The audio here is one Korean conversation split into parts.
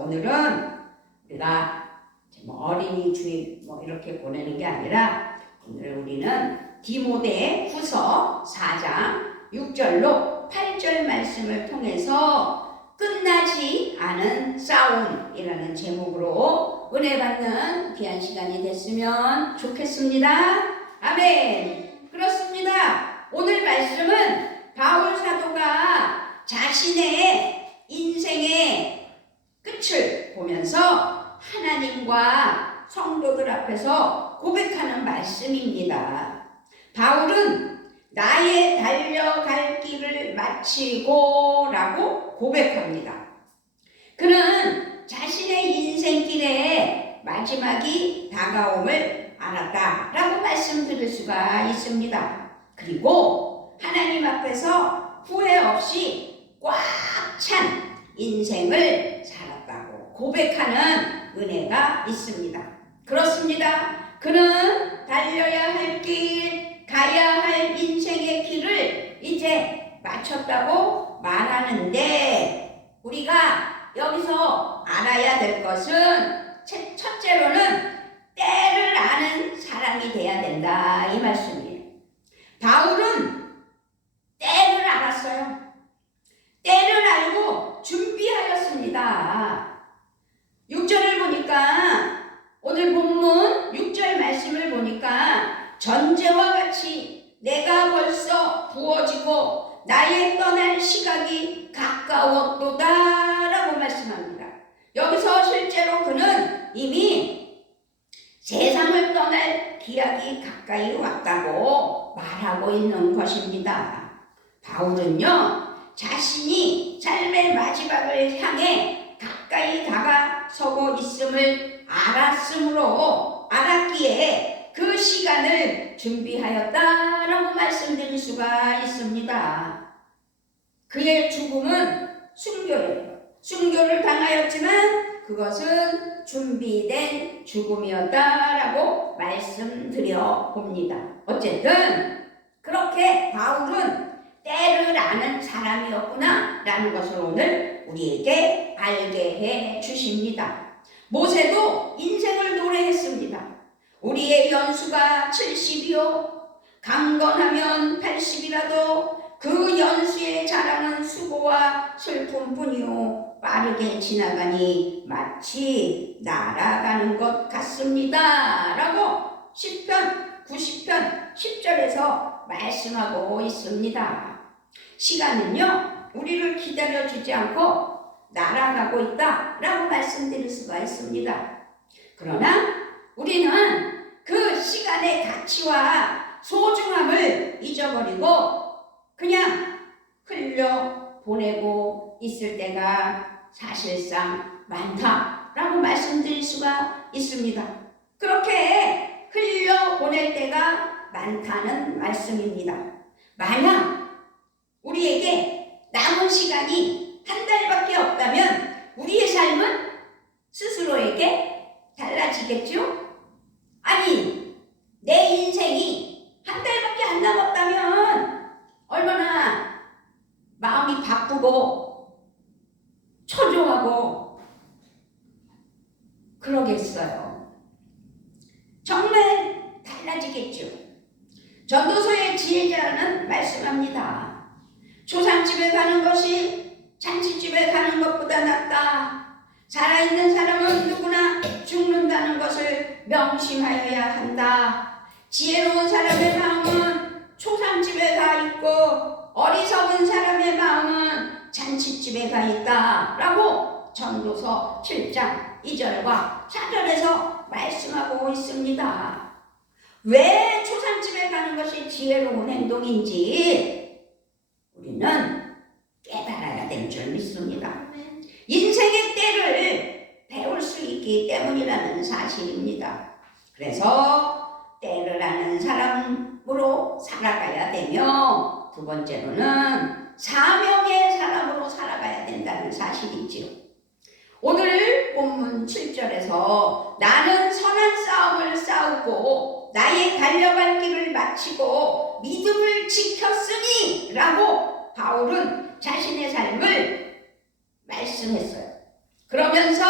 오늘은 우리가 어린이 주일 이렇게 보내는 게 아니라 오늘 우리는 디모데 후서 4장 6절로 8절 말씀을 통해서 끝나지 않은 싸움이라는 제목으로 은혜 받는 귀한 시간이 됐으면 좋겠습니다. 아멘. 그렇습니다. 오늘 말씀은 바울 사도가 자신의 인생의 끝을 보면서 하나님과 성도들 앞에서 고백하는 말씀입니다. 바울은 나의 달려갈 길을 마치고 라고 고백합니다. 그는 자신의 인생길에 마지막이 다가옴을 알았다 라고 말씀드릴 수가 있습니다. 그리고 하나님 앞에서 후회 없이 꽉 찬 인생을 살았다고 고백하는 은혜가 있습니다. 그렇습니다. 그는 달려야 할 길, 가야 할 인생의 길을 이제 마쳤다고 말하는데 우리가 여기서 알아야 될 것은 첫째로는 때를 아는 사람이 돼야 된다 이 말씀이에요. 바울은 때를 알았어요. 때를 알고 준비하였습니다. 6절을 보니까 오늘 본문 6절 말씀을 보니까 전제와 같이 내가 벌써 부어지고 나의 떠날 시각이 가까웠도다 라고 말씀합니다. 여기서 실제로 그는 이미 세상을 떠날 기약이 가까이 왔다고 말하고 있는 것입니다. 바울은요 자신이 삶의 마지막을 향해 가까이 다가서고 있음을 알았기에 그 시간을 준비하였다라고 말씀드릴 수가 있습니다. 그의 죽음은 순교예요. 순교를 당하였지만 그것은 준비된 죽음이었다라고 말씀드려 봅니다. 어쨌든 그렇게 바울은 때를 아는 사람이었구나 라는 것을 오늘 우리에게 알게 해 주십니다. 모세도 인생을 노래했습니다. 우리의 연수가 70이요 강건하면 80이라도 그 연수의 자랑은 수고와 슬픔뿐이요 빠르게 지나가니 마치 날아가는 것 같습니다 라고 시편 90편 10절에서 말씀하고 있습니다. 시간은요 우리를 기다려주지 않고 날아가고 있다 라고 말씀드릴 수가 있습니다. 그러나 우리는 그 시간의 가치와 소중함을 잊어버리고 그냥 흘려보내고 있을 때가 사실상 많다라고 말씀드릴 수가 있습니다. 그렇게 흘려보낼 때가 많다는 말씀입니다. 만약 우리에게 남은 시간이 한 달밖에 없다면 우리의 삶은 스스로에게 달라지겠죠? 아니, 내 인생이 한 달밖에 안 남았다면 얼마나 마음이 바쁘고 초조하고 그러겠어요. 정말 달라지겠죠. 전도서의 지혜자는 말씀합니다. 조상집에 가는 것이 잔치집에 가는 것보다 낫다. 살아있는 사람은 누구나 죽는다는 것을 명심하여야 한다. 지혜로운 사람의 마음은 초상집에 가 있고 어리석은 사람의 마음은 잔치집에 가 있다 라고 전도서 7장 2절과 4절에서 말씀하고 있습니다. 왜 초상집에 가는 것이 지혜로운 행동인지 우리는 깨달아야 될 줄 믿습니다. 인생의 때를 배울 수 있기 때문이라는 사실입니다. 그래서 때를 아는 사람으로 살아가야 되며 두 번째로는 사명의 사람으로 살아가야 된다는 사실이지요. 오늘 본문 7절에서 나는 선한 싸움을 싸우고 나의 달려갈 길을 마치고 믿음을 지켰으니 라고 바울은 자신의 삶을 말씀했어요. 그러면서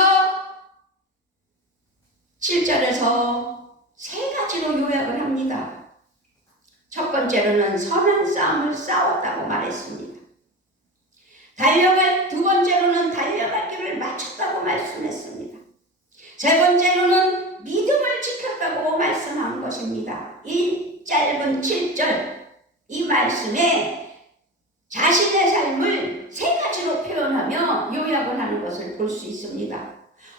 7절에서 세 가지로 요약을 합니다. 첫 번째로는 선한 싸움을 싸웠다고 말했습니다. 두 번째로는 달려갈 길을 마쳤다고 말씀했습니다. 세 번째로는 믿음을 지켰다고 말씀한 것입니다. 이 짧은 7절, 이 말씀에 자신의 삶을 세 가지로 표현하며 요약을 하는 것을 볼 수 있습니다.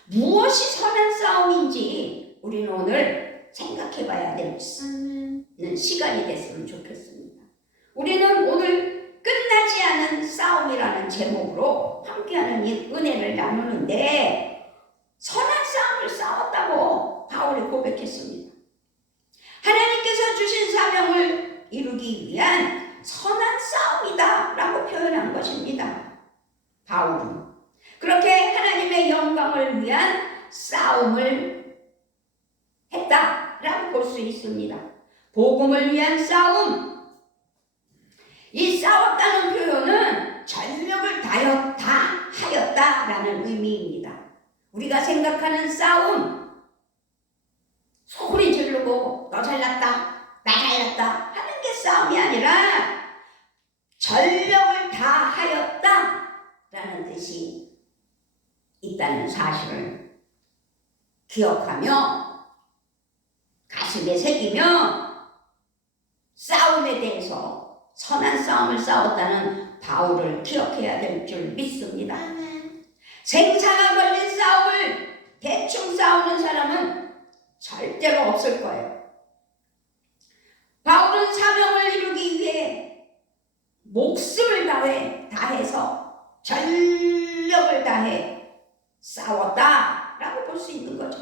무엇이 선한 싸움인지 우리는 오늘 생각해 봐야 되는 시간이 됐으면 좋겠습니다. 우리는 오늘 끝나지 않은 싸움이라는 제목으로 함께하는 이 은혜를 나누는데, 선한 싸움을 싸웠다고 바울이 고백했습니다. 하나님께서 주신 사명을 이루기 위한 선한 싸움이다 라고 표현한 것입니다. 바울은 그렇게 하나님의 영광을 위한 싸움을 했다라고 볼 수 있습니다. 복음을 위한 싸움, 이 싸웠다는 표현은 전력을 다하였다라는 의미입니다. 우리가 생각하는 싸움, 소리 지르고 너 잘났다, 나 잘났다 하는 게 싸움이 아니라 전력을 다하였다라는 뜻이 있다는 사실을 기억하며 가슴에 새기며 싸움에 대해서 선한 싸움을 싸웠다는 바울을 기억해야 될 줄 믿습니다. 생사가 걸린 싸움을 대충 싸우는 사람은 절대로 없을 거예요. 바울은 사명을 이루기 위해 목숨을 다해서 전력을 다해 싸웠다라고 볼 수 있는 거죠.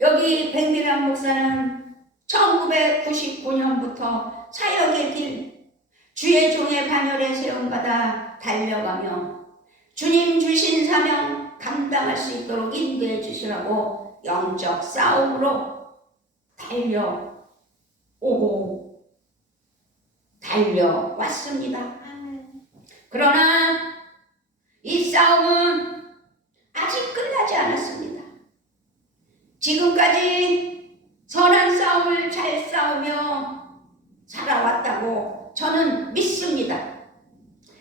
여기 백미란 목사는 1999년부터 사역의 길, 주의 종의 반열에 세움받아 달려가며 주님 주신 사명 감당할 수 있도록 인도해 주시라고 영적 싸움으로 달려왔습니다. 그러나 이 싸움은 아직 끝나지 않았습니다. 지금까지 선한 싸움을 잘 싸우며 살아왔다고 저는 믿습니다.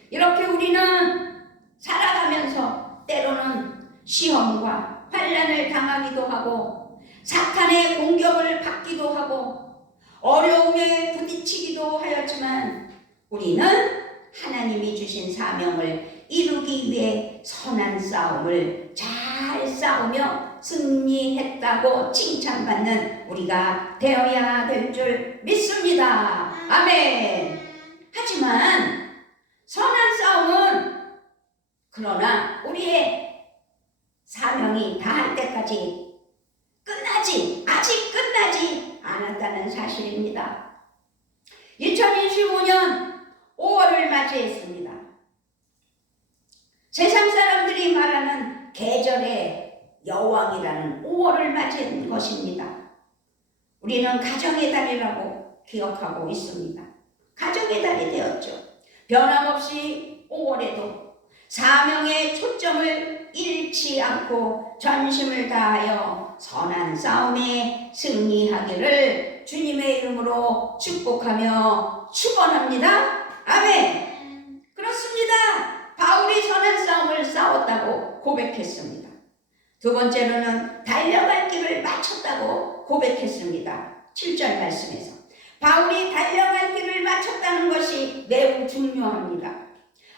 이렇게 우리는 살아가면서 때로는 시험과 환난을 당하기도 하고 사탄의 공격을 받기도 하고 어려움에 부딪히기도 하였지만 우리는 하나님이 주신 사명을 이루기 위해 선한 싸움을 잘 싸우며 승리했다고 칭찬받는 우리가 되어야 될 줄 믿습니다. 아멘. 하지만 선한 싸움은 그러나 우리의 사명이 다할 때까지 아직 끝나지 않았다는 사실입니다. 2025년 5월을 맞이했습니다. 세상 사람들이 말하는 계절의 여왕이라는 5월을 맞이한 것입니다. 우리는 가정의 달이라고 기억하고 있습니다. 가정의 달이 되었죠. 변함없이 5월에도 사명의 초점을 잃지 않고 전심을 다하여 선한 싸움에 승리하기를 주님의 이름으로 축복하며 축원합니다. 아멘. 그렇습니다. 바울이 선한 싸움을 싸웠다고 고백했습니다. 두 번째로는 달려갈 길을 마쳤다고 고백했습니다. 7절 말씀에서 바울이 달려갈 길을 마쳤다는 것이 매우 중요합니다.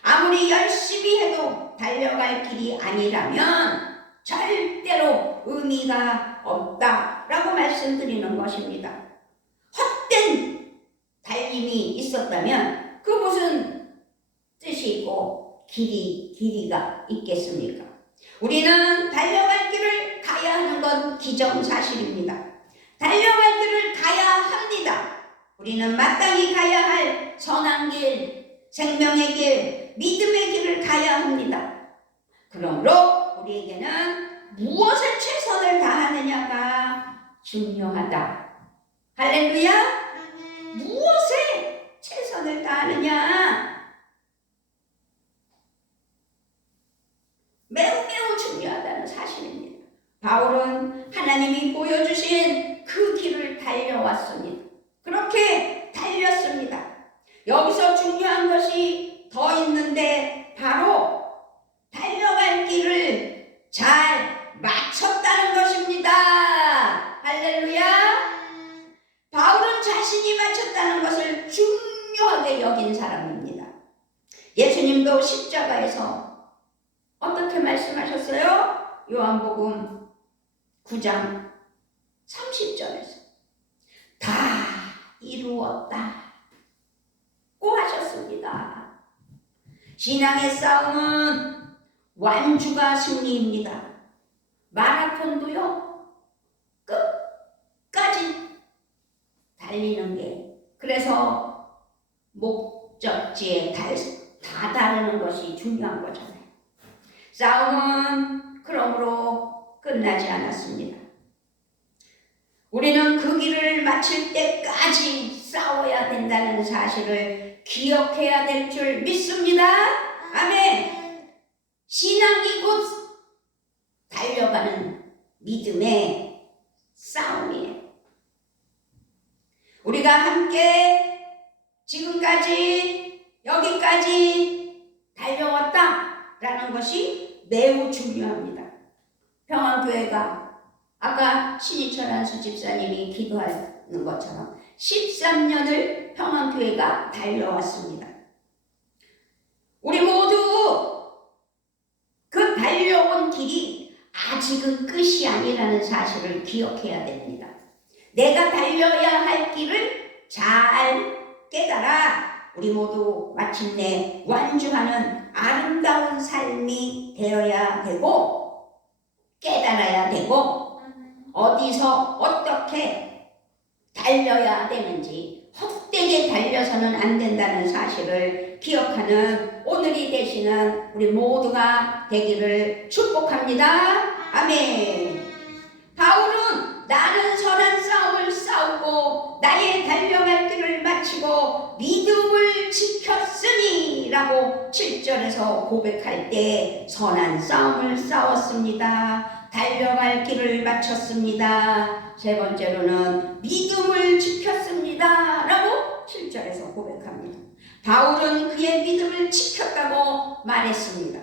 아무리 열심히 해도 달려갈 길이 아니라면 절대로 의미가 없다라고 말씀드리는 것입니다. 헛된 달림이 있었다면 그 무슨 뜻이 있고 길이가 있겠습니까? 우리는 달려갈 길을 가야 하는 건 기정사실입니다. 달려갈 길을 가야 합니다. 우리는 마땅히 가야 할 선한 길, 생명의 길, 믿음의 길을 가야 합니다. 그러므로 우리에게는 무엇에 최선을 다하느냐가 중요하다. 할렐루야! 무엇에 최선을 다하느냐? 바울은 하나님이 보여주신 그 길을 달려왔습니다. 그렇게 달렸습니다. 여기서 중요한 것이 더 있는데 바로 달려갈 길을 잘 마쳤다는 것입니다. 할렐루야. 바울은 자신이 마쳤다는 것을 중요하게 여긴 사람입니다. 예수님도 십자가에서 어떻게 말씀하셨어요? 요한복음 9장 30절에서 다 이루었다 고 하셨습니다. 신앙의 싸움은 완주가 승리입니다. 마라톤도요, 끝까지 달리는 게, 그래서 목적지에 다다르는 것이 중요한 거잖아요. 싸움은 그러므로 끝나지 않았습니다. 우리는 그 길을 마칠 때까지 싸워야 된다는 사실을 기억해야 될 줄 믿습니다. 아멘. 신앙이 곧 달려가는 믿음의 싸움이에요. 우리가 함께 지금까지 여기까지 달려왔다라는 것이 매우 중요합니다. 평안교회가 아까 신희철 안수 집사님이 기도하는 것처럼 13년을 평안교회가 달려왔습니다. 우리 모두 그 달려온 길이 아직은 끝이 아니라는 사실을 기억해야 됩니다. 내가 달려야 할 길을 잘 깨달아 우리 모두 마침내 완주하는 아름다운 삶이 되어야 되고, 깨달아야 되고, 어디서 어떻게 달려야 되는지 헛되게 달려서는 안 된다는 사실을 기억하는 오늘이 되시는 우리 모두가 되기를 축복합니다. 아멘. 바울은 나는 선한 싸움을 싸우고 나의 달려갈 길을 마치고 믿음을 지켰으니 라고 7절에서 고백할 때 선한 싸움을 싸웠습니다. 달려갈 길을 마쳤습니다. 세 번째로는 믿음을 지켰습니다 라고 7절에서 고백합니다. 바울은 그의 믿음을 지켰다고 말했습니다.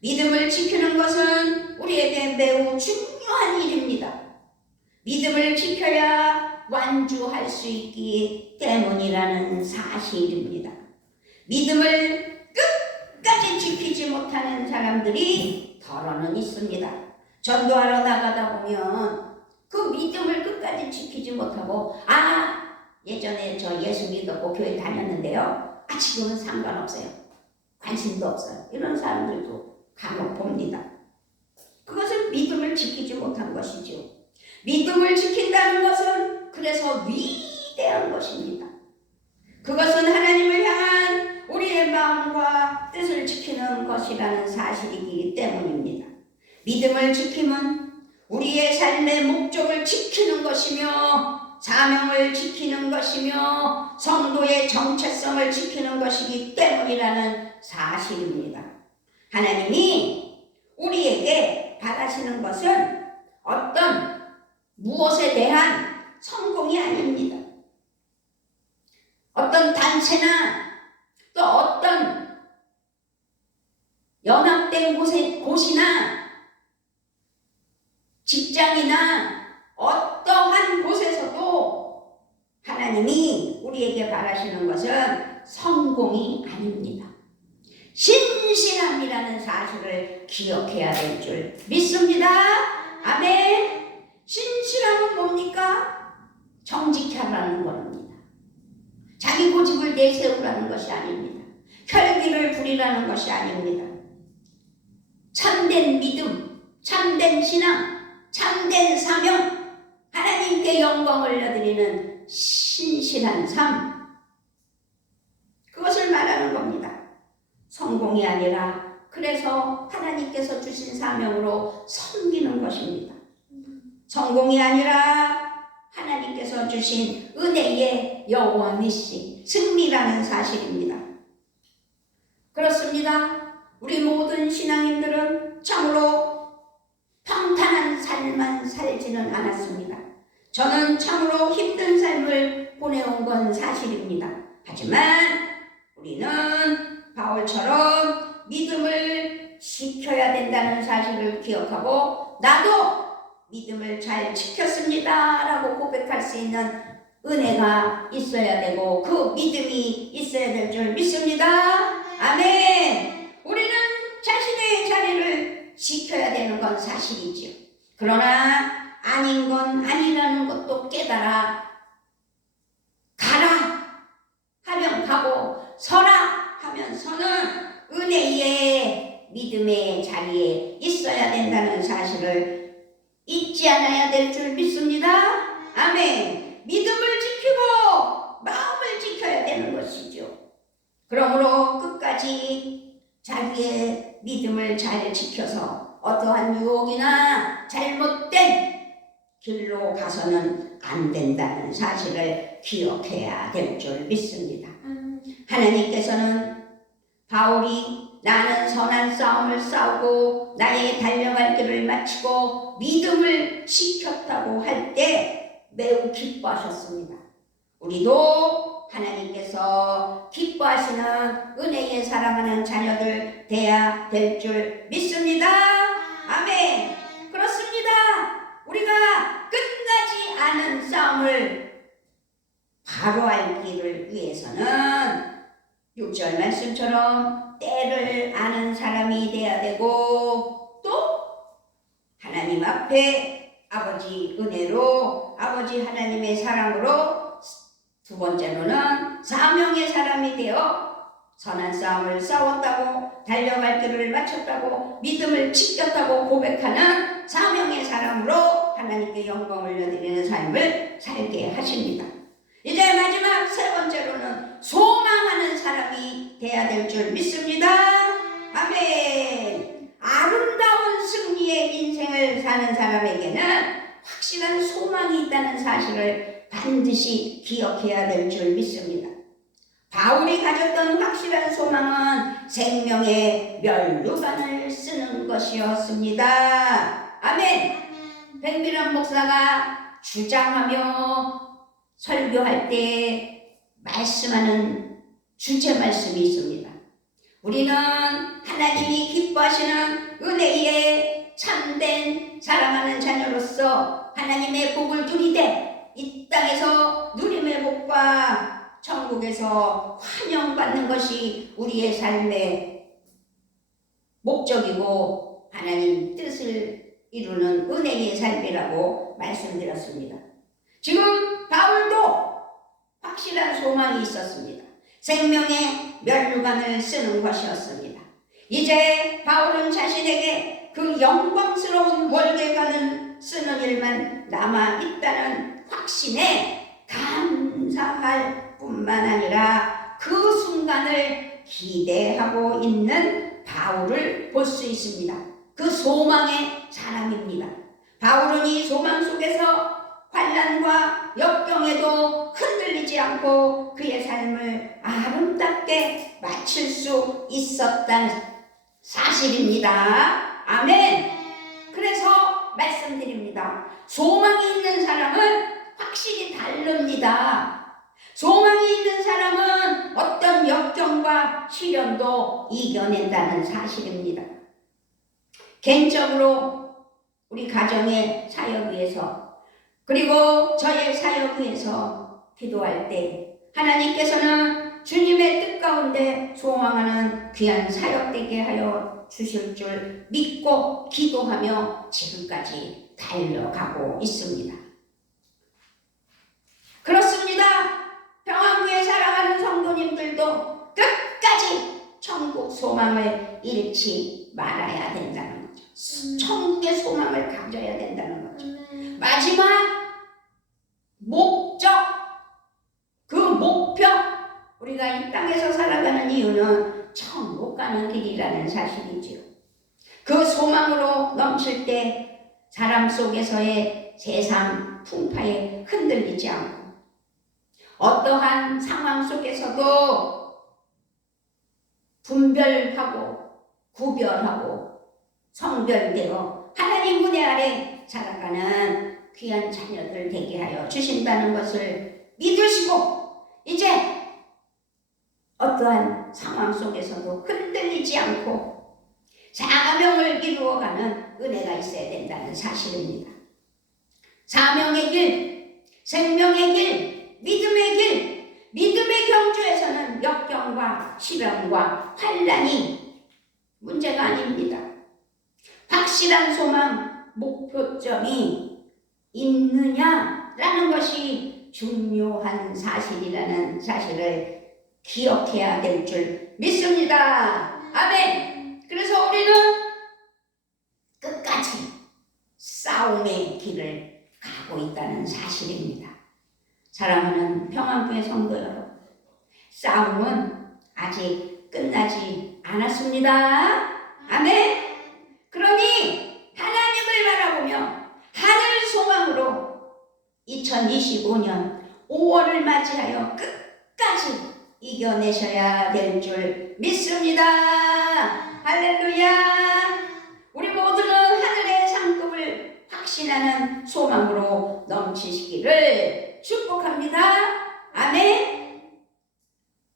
믿음을 지키는 것은 우리에게 매우 중요한 일입니다. 믿음을 지켜야 완주할 수 있기 때문이라는 사실입니다. 믿음을 끝까지 지키지 못하는 사람들이 더러는 있습니다. 전도하러 나가다 보면 그 믿음을 끝까지 지키지 못하고 예전에 저 예수 믿었고 교회 다녔는데요. 지금은 상관없어요. 관심도 없어요. 이런 사람들도 간혹 봅니다. 그것은 믿음을 지키지 못한 것이죠. 믿음을 지킨다는 것은 그래서 위대한 것입니다. 그것은 하나님을 향한 우리의 마음과 뜻을 지키는 것이라는 사실이기 때문입니다. 믿음을 지킴은 우리의 삶의 목적을 지키는 것이며 사명을 지키는 것이며 성도의 정체성을 지키는 것이기 때문이라는 사실입니다. 하나님이 우리에게 바라시는 것은 어떤 무엇에 대한 성공이 아닙니다. 어떤 단체나 또 어떤 연합된 곳이나 직장이나 어떠한 곳에서도 하나님이 우리에게 바라시는 것은 성공이 아닙니다. 신실함이라는 사실을 기억해야 될 줄 믿습니다. 아멘. 신실함은 뭡니까? 정직하라는 겁니다. 자기 고집을 내세우라는 것이 아닙니다. 혈기를 부리라는 것이 아닙니다. 참된 믿음, 참된 신앙, 참된 사명, 하나님께 영광을 올려드리는 신실한 삶, 그것을 말하는 겁니다. 성공이 아니라 그래서 하나님께서 주신 사명으로 섬기는 것입니다. 성공이 아니라 하나님께서 주신 은혜의 여호와니시 승리라는 사실입니다. 그렇습니다. 우리 모든 신앙인들은 참으로 평탄한 삶 삶만 살지는 않았습니다. 저는 참으로 힘든 삶을 보내온 건 사실입니다. 하지만 우리는 바울처럼 믿음을 지켜야 된다는 사실을 기억하고 나도 믿음을 잘 지켰습니다 라고 고백할 수 있는 은혜가 있어야 되고 그 믿음이 있어야 될 줄 믿습니다. 아멘. 우리는 자신의 자리를 지켜야 되는 건 사실이지요. 그러나 아닌 건 아니라는 것도 깨달아 가라 하면 가고 서라 하면 서는 은혜의 믿음의 자리에 있어야 된다는 사실을 잊지 않아야 될 줄 믿습니다. 아멘. 믿음을 지키고 마음을 지켜야 되는 것이죠. 그러므로 끝까지 자기의 믿음을 잘 지켜서 어떠한 유혹이나 잘못된 길로 가서는 안 된다는 사실을 기억해야 될 줄 믿습니다. 하나님께서는 바울이 나는 선한 싸움을 싸우고 나의 달려갈 길을 마치고 믿음을 지켰다고 할 때 매우 기뻐하셨습니다. 우리도 하나님께서 기뻐하시는 은혜의 사랑하는 자녀들 되어야 될 줄 믿습니다. 아멘. 그렇습니다. 우리가 끝나지 않은 싸움을 바로 알기를 위해서는 6절 말씀처럼 때를 아는 사람이 되어야 되고 또 하나님 앞에 아버지 은혜로 아버지 하나님의 사랑으로 두 번째로는 사명의 사람이 되어 선한 싸움을 싸웠다고 달려갈 길을 마쳤다고 믿음을 지켰다고 고백하는 사명의 사람으로 하나님께 영광을 올려드리는 삶을 살게 하십니다. 이제 마지막 세 번째로는 소망하는 사람이 되어야 될 줄 믿습니다. 아멘. 아름다운 승리의 인생을 사는 사람에게는 확실한 소망이 있다는 사실을 반드시 기억해야 될 줄 믿습니다. 바울이 가졌던 확실한 소망은 생명의 면류관을 쓰는 것이었습니다. 아멘. 백미란 목사가 주장하며 설교할 때 말씀하는 주제 말씀이 있습니다. 우리는 하나님이 기뻐하시는 은혜의 참된 사랑하는 자녀로서 하나님의 복을 누리되 이 땅에서 누림의 복과 천국에서 환영받는 것이 우리의 삶의 목적이고 하나님 뜻을 이루는 은혜의 삶이라고 말씀드렸습니다. 지금 바울도 확실한 소망이 있었습니다. 생명의 면류관을 쓰는 것이었습니다. 이제 바울은 자신에게 그 영광스러운 월계관을 쓰는 일만 남아있다는 확신에 감사할 뿐만 아니라 그 순간을 기대하고 있는 바울을 볼 수 있습니다. 그 소망의 사람입니다. 바울은 이 소망 속에서 환난과 역경에도 흔들리지 않고 그의 삶을 아름답게 마칠 수 있었다는 사실입니다. 아멘. 그래서 말씀드립니다. 소망이 있는 사람은 확실히 다릅니다. 소망이 있는 사람은 어떤 역경과 시련도 이겨낸다는 사실입니다. 개인적으로 우리 가정의 사역 위해서 그리고 저의 사역 위해서 기도할 때 하나님께서는 주님의 뜻 가운데 소망하는 귀한 사역되게 하여 주실 줄 믿고 기도하며 지금까지 달려가고 있습니다. 그렇습니다. 평안교회 사랑하는 성도님들도 끝까지 천국 소망을 잃지 말아야 된다는 거죠. 천국의 소망을 가져야 된다는 거죠. 마지막 목적, 그 목표, 우리가 이 땅에서 살아가는 이유는 천국 가는 길이라는 사실이지요. 그 소망으로 넘칠 때 사람 속에서의 세상 풍파에 흔들리지 않고 어떠한 상황 속에서도 분별하고 구별하고 성별되어 하나님 은혜 아래 살아가는 귀한 자녀들 되게 하여 주신다는 것을 믿으시고 이제 어떠한 상황 속에서도 흔들리지 않고 사명을 이루어가는 은혜가 있어야 된다는 사실입니다. 사명의 길, 생명의 길, 믿음의 길, 믿음의 경주에서는 역경과 시련과 환난이 문제가 아닙니다. 확실한 소망, 목표점이 있느냐라는 것이 중요한 사실이라는 사실을 기억해야 될 줄 믿습니다. 아멘. 그래서 우리는 끝까지 싸움의 길을 가고 있다는 사실입니다. 사랑하는 평안교회 성도 여러분, 싸움은 아직 끝나지 않았습니다. 아멘. 그러니 하나님을 바라보며 하늘 소망으로 2025년 5월을 맞이하여 끝까지 이겨내셔야 될 줄 믿습니다. 할렐루야. 우리 모두는 하늘의 상급을 확신하는 소망으로 넘치시기를 축복합니다. 아멘.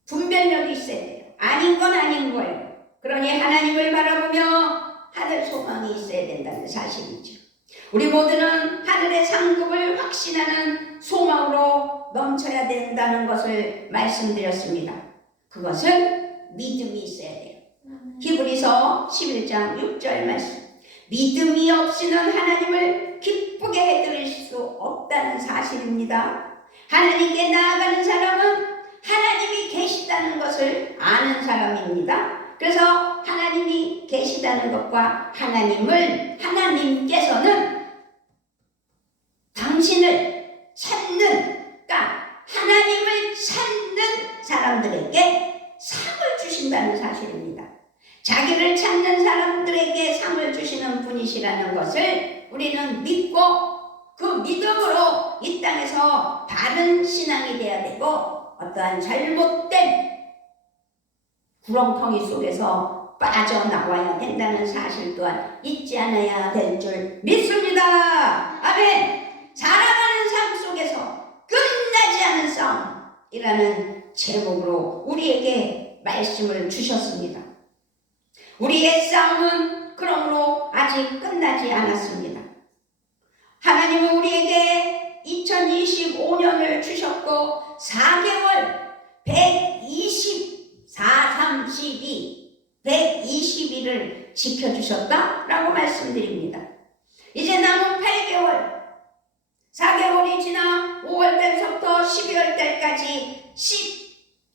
분별력이 있어야 돼요. 아닌 건 아닌 거예요. 그러니 하나님을 바라보며 하늘 소망이 있어야 된다는 사실이죠. 우리 모두는 하늘의 상급을 확신하는 소망으로 넘쳐야 된다는 것을 말씀드렸습니다. 그것은 믿음이 있어야 돼요. 히브리서 11장 6절 말씀. 믿음이 없이는 하나님을 기쁘게 해드릴 수 없다는 사실입니다. 하나님께 나아가는 사람은 하나님이 계시다는 것을 아는 사람입니다. 그래서 하나님이 계시다는 것과 하나님께서는 당신을 찾는, 하나님을 찾는 사람들에게 상을 주신다는 사실입니다. 자기를 찾는 사람들에게 상을 주시는 분이시라는 것을 우리는 믿고 그 믿음으로 이 땅에서 바른 신앙이 되어야 되고 어떠한 잘못된 구렁텅이 속에서 빠져나와야 된다는 사실 또한 잊지 않아야 될 줄 믿습니다. 아멘. 살아가는 삶 속에서 끝나지 않은 싸움이라는 제목으로 우리에게 말씀을 주셨습니다. 우리의 싸움은 그러므로 아직 끝나지 않았습니다. 하나님은 우리에게 2025년을 주셨고 4개월 120일 지켜주셨다라고 말씀드립니다. 이제 남은 8개월, 4개월이 지나 5월달부터 12월달까지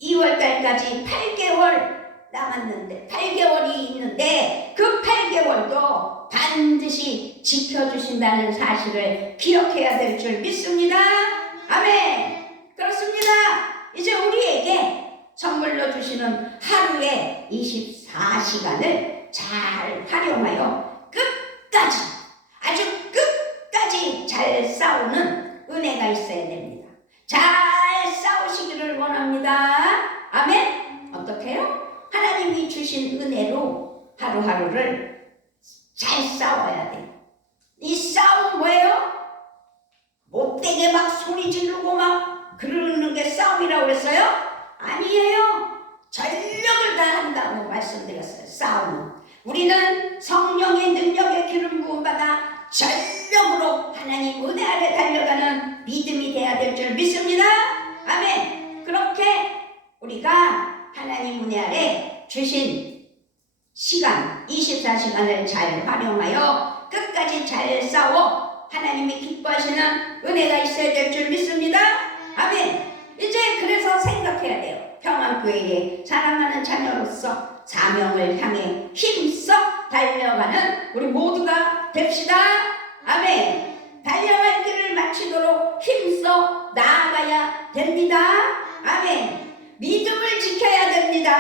12월달까지 8개월 남았는데 8개월이 있는데 그 8개월도 반드시 지켜주신다는 사실을 기억해야 될 줄 믿습니다. 아멘. 그렇습니다. 이제 우리에게 선물로 주시는 하루의 24시간을 잘 활용하여 끝까지, 아주 끝까지 잘 싸우는 은혜가 있어야 됩니다. 잘 싸우시기를 원합니다. 아멘. 어떻게요? 하나님이 주신 은혜로 하루하루를 잘 싸워야 돼요. 이 싸움 뭐예요? 못되게 막 소리 지르고 막 그러는 게 싸움이라고 그랬어요? 아니에요. 전력을 다한다고 말씀드렸어요. 싸움은 우리는 성령의 능력의 기름 부음 받아 전력으로 하나님 은혜 아래 달려가는 믿음이 되어야 될 줄 믿습니다. 아멘. 그렇게 우리가 하나님 은혜 아래 주신 시간 24시간을 잘 활용하여 끝까지 잘 싸워 하나님이 기뻐하시는 은혜가 있어야 될 줄 믿습니다. 아멘. 이제 그래서 생각해야 돼요. 평안교회의 사랑하는 자녀로서 사명을 향해 힘써 달려가는 우리 모두가 됩시다. 아멘. 달려갈 길을 마치도록 힘써 나아가야 됩니다. 아멘. 믿음을 지켜야 됩니다.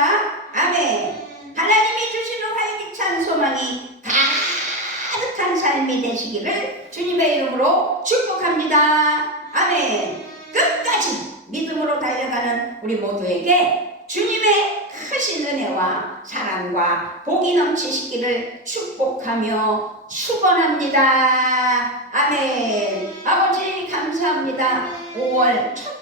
아멘. 하나님이 주시는 활기찬 소망이 가득한 삶이 되시기를 주님의 이름으로 축복합니다. 아멘. 끝까지 믿음으로 달려가는 우리 모두에게 주님의 크신 크신 은혜와 사랑과 복이 넘치시기를 축복하며 축원합니다. 아멘. 아버지 감사합니다. 5월 첫